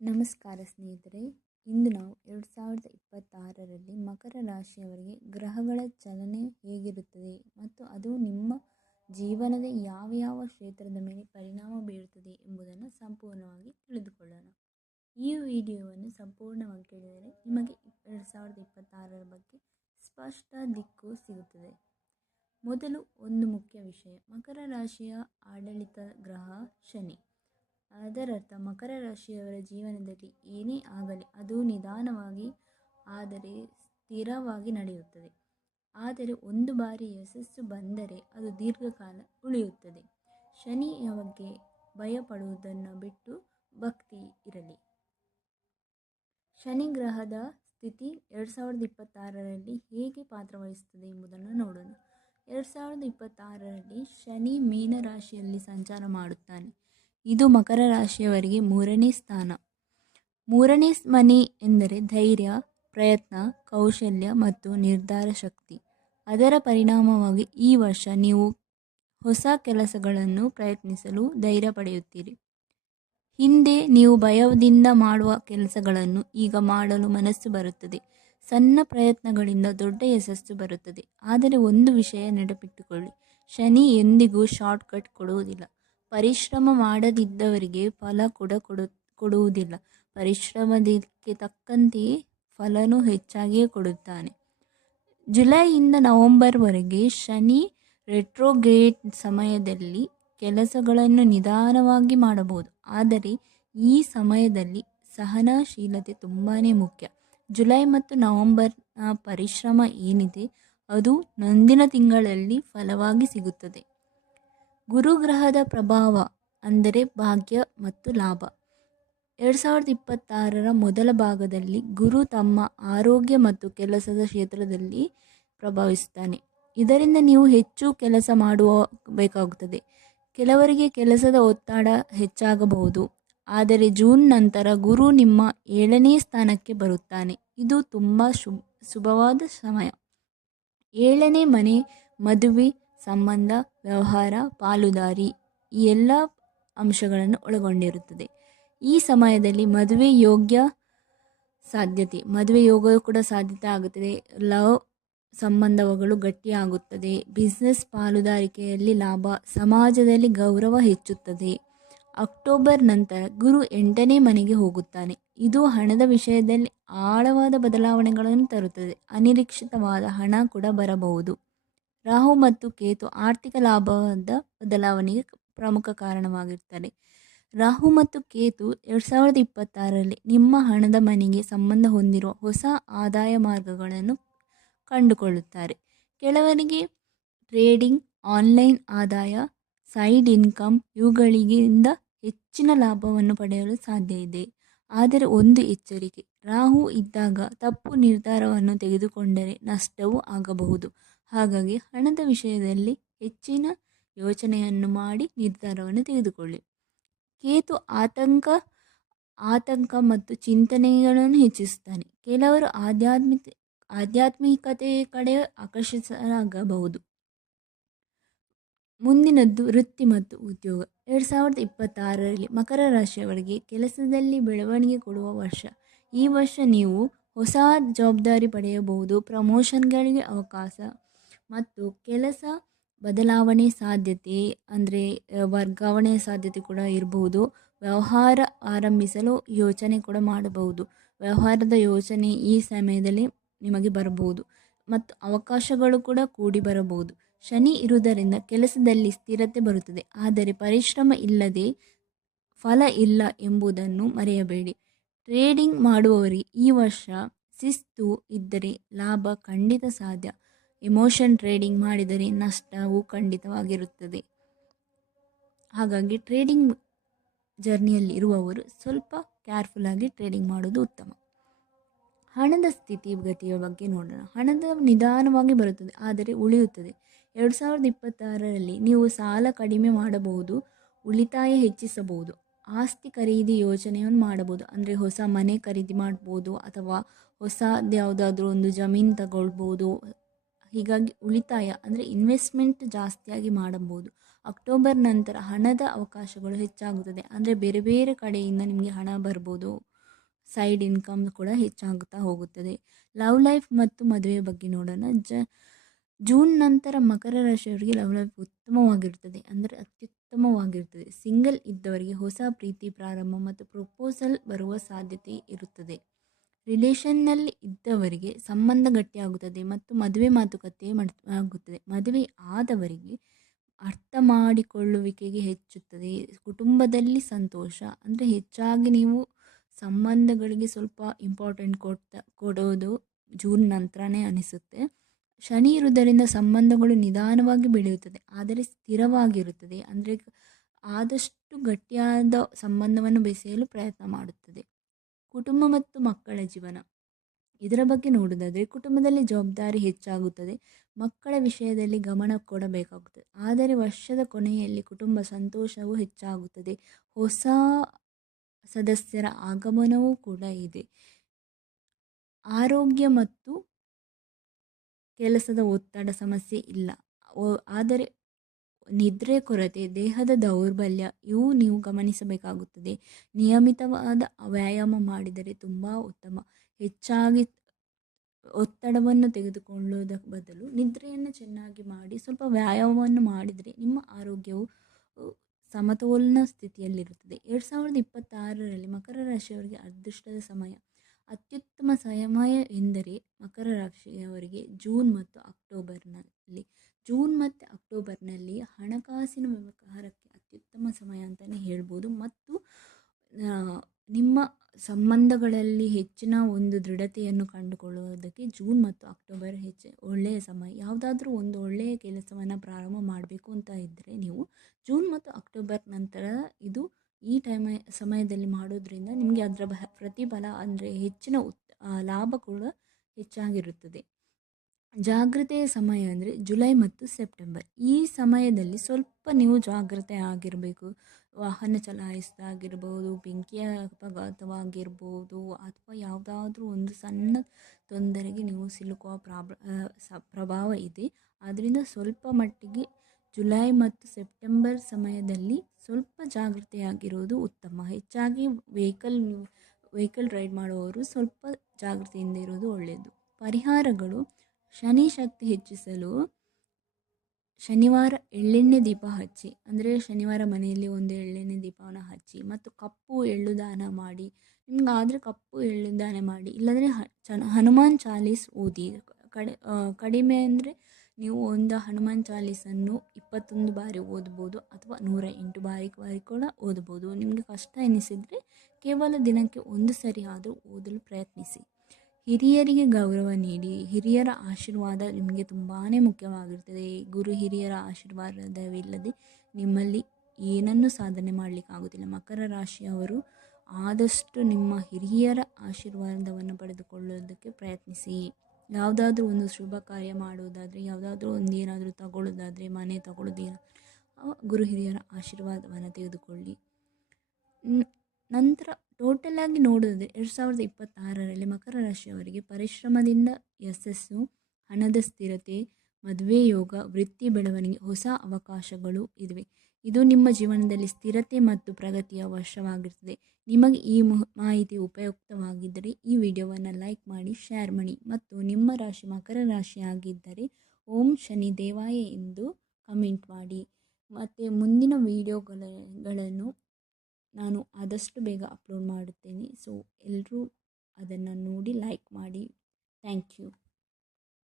ನಮಸ್ಕಾರ ಸ್ನೇಹಿತರೆ. ಇಂದು ನಾವು 2026ರಲ್ಲಿ ಮಕರ ರಾಶಿಯವರಿಗೆ ಗ್ರಹಗಳ ಚಲನೆ ಹೇಗಿರುತ್ತದೆ ಮತ್ತು ಅದು ನಿಮ್ಮ ಜೀವನದ ಯಾವ ಕ್ಷೇತ್ರದ ಮೇಲೆ ಪರಿಣಾಮ ಬೀರುತ್ತದೆ ಎಂಬುದನ್ನು ಸಂಪೂರ್ಣವಾಗಿ ತಿಳಿದುಕೊಳ್ಳೋಣ. ಈ ವಿಡಿಯೋವನ್ನು ಸಂಪೂರ್ಣವಾಗಿ ಕೇಳಿದರೆ ನಿಮಗೆ 2026ರ ಬಗ್ಗೆ ಸ್ಪಷ್ಟ ದಿಕ್ಕು ಸಿಗುತ್ತದೆ. ಮೊದಲು ಒಂದು ಮುಖ್ಯ ವಿಷಯ, ಮಕರ ರಾಶಿಯ ಆಡಳಿತ ಗ್ರಹ ಶನಿ. ಅದರರ್ಥ ಮಕರ ರಾಶಿಯವರ ಜೀವನದಲ್ಲಿ ಏನೇ ಆಗಲಿ ಅದು ನಿಧಾನವಾಗಿ ಆದರೆ ಸ್ಥಿರವಾಗಿ ನಡೆಯುತ್ತದೆ. ಆದರೆ ಒಂದು ಬಾರಿ ಯಶಸ್ಸು ಬಂದರೆ ಅದು ದೀರ್ಘಕಾಲ ಉಳಿಯುತ್ತದೆ. ಶನಿಯ ಬಗ್ಗೆ ಭಯಪಡುವುದನ್ನು ಬಿಟ್ಟು ಭಕ್ತಿ ಇರಲಿ. ಶನಿ ಗ್ರಹದ ಸ್ಥಿತಿ 2026ರಲ್ಲಿ ಹೇಗೆ ಪಾತ್ರವಹಿಸುತ್ತದೆ ಎಂಬುದನ್ನು ನೋಡೋಣ. 2026ರಲ್ಲಿ ಶನಿ ಮೀನ ರಾಶಿಯಲ್ಲಿ ಸಂಚಾರ ಮಾಡುತ್ತಾನೆ. ಇದು ಮಕರ ರಾಶಿಯವರಿಗೆ 3ನೇ ಸ್ಥಾನ. 3ನೇ ಮನೆ ಎಂದರೆ ಧೈರ್ಯ, ಪ್ರಯತ್ನ, ಕೌಶಲ್ಯ ಮತ್ತು ನಿರ್ಧಾರ ಶಕ್ತಿ. ಅದರ ಪರಿಣಾಮವಾಗಿ ಈ ವರ್ಷ ನೀವು ಹೊಸ ಕೆಲಸಗಳನ್ನು ಪ್ರಯತ್ನಿಸಲು ಧೈರ್ಯ ಪಡೆಯುತ್ತೀರಿ. ಹಿಂದೆ ನೀವು ಭಯದಿಂದ ಮಾಡುವ ಕೆಲಸಗಳನ್ನು ಈಗ ಮಾಡಲು ಮನಸ್ಸು ಬರುತ್ತದೆ. ಸಣ್ಣ ಪ್ರಯತ್ನಗಳಿಂದ ದೊಡ್ಡ ಯಶಸ್ಸು ಬರುತ್ತದೆ. ಆದರೆ ಒಂದು ವಿಷಯ ನೆನಪಿಟ್ಟುಕೊಳ್ಳಿ, ಶನಿ ಎಂದಿಗೂ ಶಾರ್ಟ್ಕಟ್ ಕೊಡುವುದಿಲ್ಲ. ಪರಿಶ್ರಮ ಮಾಡದಿದ್ದವರಿಗೆ ಫಲ ಕೊಡುವುದಿಲ್ಲ. ಪರಿಶ್ರಮಕ್ಕೆ ತಕ್ಕಂತೆಯೇ ಫಲನೂ ಹೆಚ್ಚಾಗಿಯೇ ಕೊಡುತ್ತಾನೆ. ಜುಲೈಯಿಂದ ನವೆಂಬರ್ವರೆಗೆ ಶನಿ ರೆಟ್ರೋಗ್ರೇಡ್ ಸಮಯದಲ್ಲಿ ಕೆಲಸಗಳನ್ನು ನಿಧಾನವಾಗಿ ಮಾಡಬಹುದು. ಆದರೆ ಈ ಸಮಯದಲ್ಲಿ ಸಹನಶೀಲತೆ ತುಂಬಾ ಮುಖ್ಯ. ಜುಲೈ ಮತ್ತು ನವೆಂಬರ್ನ ಪರಿಶ್ರಮ ಏನಿದೆ ಅದು ಮುಂದಿನ ತಿಂಗಳಲ್ಲಿ ಫಲವಾಗಿ ಸಿಗುತ್ತದೆ. ಗುರುಗ್ರಹದ ಪ್ರಭಾವ ಅಂದರೆ ಭಾಗ್ಯ ಮತ್ತು ಲಾಭ. 2026ರ ಮೊದಲ ಭಾಗದಲ್ಲಿ ಗುರು ತಮ್ಮ ಆರೋಗ್ಯ ಮತ್ತು ಕೆಲಸದ ಕ್ಷೇತ್ರದಲ್ಲಿ ಪ್ರಭಾವಿಸುತ್ತಾನೆ. ಇದರಿಂದ ನೀವು ಹೆಚ್ಚು ಕೆಲಸ ಮಾಡಬೇಕಾಗುತ್ತದೆ. ಕೆಲವರಿಗೆ ಕೆಲಸದ ಒತ್ತಡ ಹೆಚ್ಚಾಗಬಹುದು. ಆದರೆ ಜೂನ್ ನಂತರ ಗುರು ನಿಮ್ಮ 7ನೇ ಸ್ಥಾನಕ್ಕೆ ಬರುತ್ತಾನೆ. ಇದು ತುಂಬ ಶುಭವಾದ ಸಮಯ. 7ನೇ ಮನೆ ಮದುವೆ, ಸಂಬಂಧ, ವ್ಯವಹಾರ, ಪಾಲುದಾರಿ ಈ ಎಲ್ಲ ಅಂಶಗಳನ್ನು ಒಳಗೊಂಡಿರುತ್ತದೆ. ಈ ಸಮಯದಲ್ಲಿ ಮದುವೆ ಯೋಗ ಕೂಡ ಸಾಧ್ಯತೆ ಆಗುತ್ತದೆ. ಲವ್ ಸಂಬಂಧಗಳು ಗಟ್ಟಿಯಾಗುತ್ತದೆ. ಬಿಸ್ನೆಸ್ ಪಾಲುದಾರಿಕೆಯಲ್ಲಿ ಲಾಭ, ಸಮಾಜದಲ್ಲಿ ಗೌರವ ಹೆಚ್ಚುತ್ತದೆ. ಅಕ್ಟೋಬರ್ ನಂತರ ಗುರು 8ನೇ ಮನೆಗೆ ಹೋಗುತ್ತಾನೆ. ಇದು ಹಣದ ವಿಷಯದಲ್ಲಿ ಆಳವಾದ ಬದಲಾವಣೆಗಳನ್ನು ತರುತ್ತದೆ. ಅನಿರೀಕ್ಷಿತವಾದ ಹಣ ಕೂಡ ಬರಬಹುದು. ರಾಹು ಮತ್ತು ಕೇತು ಆರ್ಥಿಕ ಲಾಭದ ಬದಲಾವಣೆಗೆ ಪ್ರಮುಖ ಕಾರಣವಾಗಿರ್ತಾರೆ. ರಾಹು ಮತ್ತು ಕೇತು 2026ರಲ್ಲಿ ನಿಮ್ಮ ಹಣದ ಮನೆಗೆ ಸಂಬಂಧ ಹೊಂದಿರುವ ಹೊಸ ಆದಾಯ ಮಾರ್ಗಗಳನ್ನು ಕಂಡುಕೊಳ್ಳುತ್ತಾರೆ. ಕೆಲವರಿಗೆ ಟ್ರೇಡಿಂಗ್, ಆನ್ಲೈನ್ ಆದಾಯ, ಸೈಡ್ ಇನ್ಕಮ್ ಇವುಗಳಿಂದ ಹೆಚ್ಚಿನ ಲಾಭವನ್ನು ಪಡೆಯಲು ಸಾಧ್ಯ ಇದೆ. ಆದರೆ ಒಂದು ಎಚ್ಚರಿಕೆ, ರಾಹು ಇದ್ದಾಗ ತಪ್ಪು ನಿರ್ಧಾರವನ್ನು ತೆಗೆದುಕೊಂಡರೆ ನಷ್ಟವೂ ಆಗಬಹುದು. ಹಾಗಾಗಿ ಹಣದ ವಿಷಯದಲ್ಲಿ ಹೆಚ್ಚಿನ ಯೋಚನೆಯನ್ನು ಮಾಡಿ ನಿರ್ಧಾರವನ್ನು ತೆಗೆದುಕೊಳ್ಳಿ. ಕೇತು ಆತಂಕ ಮತ್ತು ಚಿಂತನೆಗಳನ್ನು ಹೆಚ್ಚಿಸುತ್ತಾನೆ. ಕೆಲವರು ಆಧ್ಯಾತ್ಮಿಕತೆಯ ಕಡೆ ಆಕರ್ಷಿಸಲಾಗಬಹುದು. ಮುಂದಿನದ್ದು ವೃತ್ತಿ ಮತ್ತು ಉದ್ಯೋಗ. 2026ರಲ್ಲಿ ಮಕರ ರಾಶಿಯವರಿಗೆ ಕೆಲಸದಲ್ಲಿ ಬೆಳವಣಿಗೆ ಕೊಡುವ ವರ್ಷ. ಈ ವರ್ಷ ನೀವು ಹೊಸ ಜವಾಬ್ದಾರಿ ಪಡೆಯಬಹುದು. ಪ್ರಮೋಷನ್ಗಳಿಗೆ ಅವಕಾಶ ಮತ್ತು ಕೆಲಸ ಬದಲಾವಣೆ ಸಾಧ್ಯತೆ, ಅಂದರೆ ವರ್ಗಾವಣೆ ಸಾಧ್ಯತೆ ಕೂಡ ಇರಬಹುದು. ವ್ಯವಹಾರ ಆರಂಭಿಸಲು ಯೋಚನೆ ಕೂಡ ಮಾಡಬಹುದು. ವ್ಯವಹಾರದ ಯೋಚನೆ ಈ ಸಮಯದಲ್ಲಿ ನಿಮಗೆ ಬರಬಹುದು ಮತ್ತು ಅವಕಾಶಗಳು ಕೂಡ ಕೂಡಿ ಬರಬಹುದು. ಶನಿ ಇರುವುದರಿಂದ ಕೆಲಸದಲ್ಲಿ ಸ್ಥಿರತೆ ಬರುತ್ತದೆ. ಆದರೆ ಪರಿಶ್ರಮ ಇಲ್ಲದೆ ಫಲ ಇಲ್ಲ ಎಂಬುದನ್ನು ಮರೆಯಬೇಡಿ. ಟ್ರೇಡಿಂಗ್ ಮಾಡುವವರಿಗೆ ಈ ವರ್ಷ ಶಿಸ್ತು ಇದ್ದರೆ ಲಾಭ ಖಂಡಿತ ಸಾಧ್ಯ. ಎಮೋಷನ್ ಟ್ರೇಡಿಂಗ್ ಮಾಡಿದರೆ ನಷ್ಟವು ಖಂಡಿತವಾಗಿರುತ್ತದೆ. ಹಾಗಾಗಿ ಟ್ರೇಡಿಂಗ್ ಜರ್ನಿಯಲ್ಲಿ ಇರುವವರು ಸ್ವಲ್ಪ ಕೇರ್ಫುಲ್ಲಾಗಿ ಟ್ರೇಡಿಂಗ್ ಮಾಡೋದು ಉತ್ತಮ. ಹಣದ ಸ್ಥಿತಿಗತಿಯ ಬಗ್ಗೆ ನೋಡೋಣ. ಹಣದ ನಿಧಾನವಾಗಿ ಬರುತ್ತದೆ ಆದರೆ ಉಳಿಯುತ್ತದೆ. 2026ರಲ್ಲಿ ನೀವು ಸಾಲ ಕಡಿಮೆ ಮಾಡಬಹುದು, ಉಳಿತಾಯ ಹೆಚ್ಚಿಸಬಹುದು, ಆಸ್ತಿ ಖರೀದಿ ಯೋಚನೆಯನ್ನು ಮಾಡಬಹುದು. ಅಂದರೆ ಹೊಸ ಮನೆ ಖರೀದಿ ಮಾಡ್ಬೋದು ಅಥವಾ ಹೊಸದು ಯಾವುದಾದ್ರೂ ಒಂದು ಜಮೀನು ತಗೊಳ್ಬೋದು. ಹೀಗಾಗಿ ಉಳಿತಾಯ ಅಂದರೆ ಇನ್ವೆಸ್ಟ್ಮೆಂಟ್ ಜಾಸ್ತಿಯಾಗಿ ಮಾಡಬಹುದು. ಅಕ್ಟೋಬರ್ ನಂತರ ಹಣದ ಅವಕಾಶಗಳು ಹೆಚ್ಚಾಗುತ್ತದೆ. ಅಂದರೆ ಬೇರೆ ಬೇರೆ ಕಡೆಯಿಂದ ನಿಮಗೆ ಹಣ ಬರ್ಬೋದು. ಸೈಡ್ ಇನ್ಕಮ್ ಕೂಡ ಹೆಚ್ಚಾಗುತ್ತಾ ಹೋಗುತ್ತದೆ. ಲವ್ ಲೈಫ್ ಮತ್ತು ಮದುವೆ ಬಗ್ಗೆ ನೋಡೋಣ. ಜೂನ್ ನಂತರ ಮಕರ ರಾಶಿಯವರಿಗೆ ಲವ್ ಲೈಫ್ ಉತ್ತಮವಾಗಿರ್ತದೆ, ಅಂದರೆ ಅತ್ಯುತ್ತಮವಾಗಿರ್ತದೆ. ಸಿಂಗಲ್ ಇದ್ದವರಿಗೆ ಹೊಸ ಪ್ರೀತಿ ಪ್ರಾರಂಭ ಮತ್ತು ಪ್ರಪೋಸಲ್ ಬರುವ ಸಾಧ್ಯತೆ ಇರುತ್ತದೆ. ರಿಲೇಷನ್ನಲ್ಲಿ ಇದ್ದವರಿಗೆ ಸಂಬಂಧ ಗಟ್ಟಿಯಾಗುತ್ತದೆ ಮತ್ತು ಮದುವೆ ಮಾತುಕತೆ ಆಗುತ್ತದೆ. ಮದುವೆ ಆದವರಿಗೆ ಅರ್ಥ ಮಾಡಿಕೊಳ್ಳುವಿಕೆಗೆ ಹೆಚ್ಚುತ್ತದೆ. ಕುಟುಂಬದಲ್ಲಿ ಸಂತೋಷ, ಅಂದರೆ ಹೆಚ್ಚಾಗಿ ನೀವು ಸಂಬಂಧಗಳಿಗೆ ಸ್ವಲ್ಪ ಇಂಪಾರ್ಟೆಂಟ್ ಕೊಡೋದು ಜೂನ್ ನಂತರನೇ ಅನಿಸುತ್ತೆ. ಶನಿ ಇರುವುದರಿಂದ ಸಂಬಂಧಗಳು ನಿಧಾನವಾಗಿ ಬೆಳೆಯುತ್ತದೆ, ಆದರೆ ಸ್ಥಿರವಾಗಿರುತ್ತದೆ. ಅಂದರೆ ಆದಷ್ಟು ಗಟ್ಟಿಯಾದ ಸಂಬಂಧವನ್ನು ಬೆಸೆಯಲು ಪ್ರಯತ್ನ ಮಾಡುತ್ತದೆ. ಕುಟುಂಬ ಮತ್ತು ಮಕ್ಕಳ ಜೀವನ, ಇದರ ಬಗ್ಗೆ ನೋಡೋದಾದರೆ ಕುಟುಂಬದಲ್ಲಿ ಜವಾಬ್ದಾರಿ ಹೆಚ್ಚಾಗುತ್ತದೆ, ಮಕ್ಕಳ ವಿಷಯದಲ್ಲಿ ಗಮನ ಕೊಡಬೇಕಾಗುತ್ತದೆ. ಆದರೆ ವರ್ಷದ ಕೊನೆಯಲ್ಲಿ ಕುಟುಂಬ ಸಂತೋಷವೂ ಹೆಚ್ಚಾಗುತ್ತದೆ. ಹೊಸ ಸದಸ್ಯರ ಆಗಮನವೂ ಕೂಡ ಇದೆ. ಆರೋಗ್ಯ ಮತ್ತು ಕೆಲಸದ ಒತ್ತಡ ಸಮಸ್ಯೆ ಇಲ್ಲ, ಆದರೆ ನಿದ್ರೆ ಕೊರತೆ, ದೇಹದ ದೌರ್ಬಲ್ಯ ಇವು ನೀವು ಗಮನಿಸಬೇಕಾಗುತ್ತದೆ. ನಿಯಮಿತವಾದ ವ್ಯಾಯಾಮ ಮಾಡಿದರೆ ತುಂಬ ಉತ್ತಮ. ಹೆಚ್ಚಾಗಿ ಒತ್ತಡವನ್ನು ತೆಗೆದುಕೊಳ್ಳುವುದಕ್ಕೆ ಬದಲು ನಿದ್ರೆಯನ್ನು ಚೆನ್ನಾಗಿ ಮಾಡಿ ಸ್ವಲ್ಪ ವ್ಯಾಯಾಮವನ್ನು ಮಾಡಿದರೆ ನಿಮ್ಮ ಆರೋಗ್ಯವು ಸಮತೋಲನ ಸ್ಥಿತಿಯಲ್ಲಿರುತ್ತದೆ. 2026ರಲ್ಲಿ ಮಕರ ರಾಶಿಯವರಿಗೆ ಅದೃಷ್ಟದ ಸಮಯ. ಅತ್ಯುತ್ತಮ ಸಮಯ ಎಂದರೆ ಮಕರ ರಾಶಿಯವರಿಗೆ ಜೂನ್ ಮತ್ತು ಅಕ್ಟೋಬರ್ನಲ್ಲಿ ಹಣಕಾಸಿನ ವ್ಯವಹಾರಕ್ಕೆ ಅತ್ಯುತ್ತಮ ಸಮಯ ಅಂತಲೇ ಹೇಳ್ಬೋದು. ಮತ್ತು ನಿಮ್ಮ ಸಂಬಂಧಗಳಲ್ಲಿ ಹೆಚ್ಚಿನ ಒಂದು ದೃಢತೆಯನ್ನು ಕಂಡುಕೊಳ್ಳುವುದಕ್ಕೆ ಜೂನ್ ಮತ್ತು ಅಕ್ಟೋಬರ್ ಒಳ್ಳೆಯ ಸಮಯ. ಯಾವುದಾದ್ರೂ ಒಂದು ಒಳ್ಳೆಯ ಕೆಲಸವನ್ನು ಪ್ರಾರಂಭ ಮಾಡಬೇಕು ಅಂತ ಇದ್ದರೆ ನೀವು ಜೂನ್ ಮತ್ತು ಅಕ್ಟೋಬರ್ ನಂತರ ಈ ಸಮಯದಲ್ಲಿ ಮಾಡೋದ್ರಿಂದ ನಿಮಗೆ ಅದರ ಪ್ರತಿಫಲ ಅಂದರೆ ಹೆಚ್ಚಿನ ಲಾಭ ಕೂಡ ಹೆಚ್ಚಾಗಿರುತ್ತದೆ. ಜಾಗ್ರತೆಯ ಸಮಯ ಅಂದರೆ ಜುಲೈ ಮತ್ತು ಸೆಪ್ಟೆಂಬರ್. ಈ ಸಮಯದಲ್ಲಿ ಸ್ವಲ್ಪ ನೀವು ಜಾಗ್ರತೆ ಆಗಿರಬೇಕು. ವಾಹನ ಚಲಾಯಿಸೋದಾಗಿರ್ಬೋದು, ಬೆಂಕಿಯ ಅಪಘಾತವಾಗಿರ್ಬೋದು, ಅಥವಾ ಯಾವುದಾದ್ರೂ ಒಂದು ಸಣ್ಣ ತೊಂದರೆಗೆ ನೀವು ಸಿಲುಕುವ ಪ್ರಭಾವ ಇದೆ. ಆದ್ದರಿಂದ ಸ್ವಲ್ಪ ಮಟ್ಟಿಗೆ ಜುಲೈ ಮತ್ತು ಸೆಪ್ಟೆಂಬರ್ ಸಮಯದಲ್ಲಿ ಸ್ವಲ್ಪ ಜಾಗೃತೆಯಾಗಿರೋದು ಉತ್ತಮ. ಹೆಚ್ಚಾಗಿ ವೆಹಿಕಲ್ ರೈಡ್ ಮಾಡುವವರು ಸ್ವಲ್ಪ ಜಾಗೃತೆಯಿಂದ ಇರೋದು ಒಳ್ಳೆಯದು. ಪರಿಹಾರಗಳು: ಶನಿ ಶಕ್ತಿ ಹೆಚ್ಚಿಸಲು ಶನಿವಾರ ಎಳ್ಳೆಣ್ಣೆ ದೀಪ ಹಚ್ಚಿ, ಅಂದರೆ ಶನಿವಾರ ಮನೆಯಲ್ಲಿ ಒಂದು ಎಳ್ಳೆಣ್ಣೆ ದೀಪವನ್ನು ಹಚ್ಚಿ ಮತ್ತು ಕಪ್ಪು ಎಳ್ಳು ದಾನ ಮಾಡಿ. ನಿಮ್ಗಾದರೆ ಕಪ್ಪು ಎಳ್ಳು ದಾನ ಮಾಡಿ, ಇಲ್ಲಾಂದರೆ ಹನುಮಾನ್ ಚಾಲೀಸ್ ಓದಿ. ಕಡಿಮೆ ಅಂದರೆ ನೀವು ಒಂದು ಹನುಮಾನ್ ಚಾಲೀಸನ್ನು 21 ಬಾರಿ ಓದ್ಬೋದು, ಅಥವಾ 108 ಬಾರಿ ಕೂಡ ಓದ್ಬೋದು. ನಿಮಗೆ ಕಷ್ಟ ಎನಿಸಿದರೆ ಕೇವಲ ದಿನಕ್ಕೆ 1 ಸರಿ ಆದರೂ ಓದಲು ಪ್ರಯತ್ನಿಸಿ. ಹಿರಿಯರಿಗೆ ಗೌರವ ನೀಡಿ. ಹಿರಿಯರ ಆಶೀರ್ವಾದ ನಿಮಗೆ ತುಂಬಾ ಮುಖ್ಯವಾಗಿರ್ತದೆ. ಗುರು ಹಿರಿಯರ ಆಶೀರ್ವಾದವಿಲ್ಲದೆ ನಿಮ್ಮಲ್ಲಿ ಏನನ್ನೂ ಸಾಧನೆ ಮಾಡಲಿಕ್ಕಾಗೋದಿಲ್ಲ. ಮಕರ ರಾಶಿಯವರು ಆದಷ್ಟು ನಿಮ್ಮ ಹಿರಿಯರ ಆಶೀರ್ವಾದವನ್ನು ಪಡೆದುಕೊಳ್ಳೋದಕ್ಕೆ ಪ್ರಯತ್ನಿಸಿ. ಯಾವುದಾದ್ರೂ ಒಂದು ಶುಭ ಕಾರ್ಯ ಮಾಡುವುದಾದರೆ, ಯಾವುದಾದ್ರೂ ಒಂದು ಏನಾದರೂ ತಗೊಳ್ಳೋದಾದರೆ, ಮನೆ ಗುರು ಹಿರಿಯರ ಆಶೀರ್ವಾದವನ್ನು ತೆಗೆದುಕೊಳ್ಳಿ. ನಂತರ ಟೋಟಲಾಗಿ ನೋಡೋದಾದರೆ 2026ರಲ್ಲಿ ಮಕರ ರಾಶಿಯವರಿಗೆ ಪರಿಶ್ರಮದಿಂದ ಯಶಸ್ಸು, ಹಣದ ಸ್ಥಿರತೆ, ಮದುವೆ ಯೋಗ, ವೃತ್ತಿ ಬೆಳವಣಿಗೆ, ಹೊಸ ಅವಕಾಶಗಳು ಇವೆ. ಇದು ನಿಮ್ಮ ಜೀವನದಲ್ಲಿ ಸ್ಥಿರತೆ ಮತ್ತು ಪ್ರಗತಿಯ ವರ್ಷವಾಗಿರ್ತದೆ. ನಿಮಗೆ ಈ ಮಾಹಿತಿ ಉಪಯುಕ್ತವಾಗಿದ್ದರೆ ಈ ವಿಡಿಯೋವನ್ನು ಲೈಕ್ ಮಾಡಿ, ಶೇರ್ ಮಾಡಿ ಮತ್ತು ನಿಮ್ಮ ರಾಶಿ ಮಕರ ರಾಶಿಯಾಗಿದ್ದರೆ ಓಂ ಶನಿ ದೇವಾಯ ಎಂದು ಕಮೆಂಟ್ ಮಾಡಿ. ಮತ್ತು ಮುಂದಿನ ವಿಡಿಯೋಗಳನ್ನು ನಾನು ಆದಷ್ಟು ಬೇಗ ಅಪ್ಲೋಡ್ ಮಾಡುತ್ತೇನೆ. ಸೊ ಎಲ್ಲರೂ ಅದನ್ನು ನೋಡಿ ಲೈಕ್ ಮಾಡಿ. Thank you.